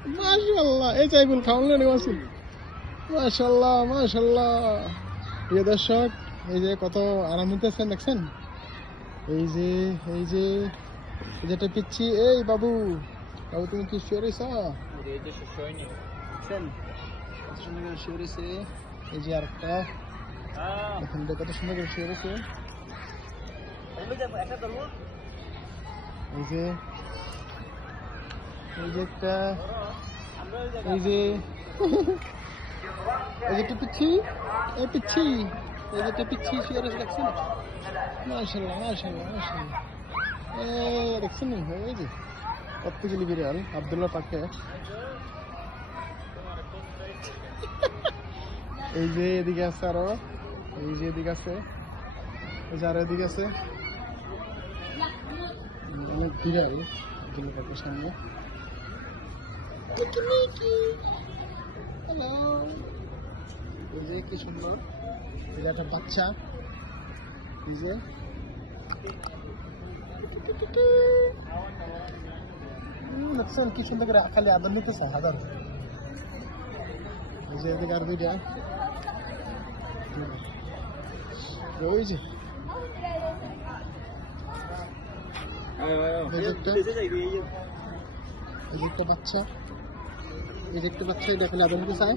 মাশাআল্লাহ, এই চাইবুল খাওয়ালেন মাসুল। মাশাআল্লাহ মাশাআল্লাহ। প্রিয় দর্শক, এই যে কত আরাম নিতেছেন দেখছেন। এই যে এই যে যেটা পিচ্ছি, এই বাবু বাবু তুমি কি শুয়ে রয়েছ? কত সুন্দর করে শুয়ে রয়েছে। এই যে আরেকটা দেখেন কত সুন্দর করে শুয়ে রয়েছে। এই যে এই যে একটা এই যে এই যে পিচ্ছি, এই পিচ্ছি, এই যে পিচ্ছি শুয়ে রয়েছে দেখছেন। মাশাআল্লাহ মাশাআল্লাহ মাশাআল্লাহ। দেখছেন এই যে কত কেজি বিড়াল আব্দুল্লাহ পাকে। এই যে এদিকে আছে আরো, এই যে এদিকে আছে, এই যে আরো এদিকে আছে অনেক বিড়াল আব্দুল্লাহ পাকের সামনে। হ্যালো, এই যে কি সুন্দর, এই যে একটা বাচ্চা, এই যে দেখছেন কি সুন্দর করে খালি আদর নিতেছে আদর। এই যে এদিকে আর দুইটা, ওই যে একটা বাচ্চা, এই যে একটা বাচ্চা এটা খালি আদর নিতে চায়।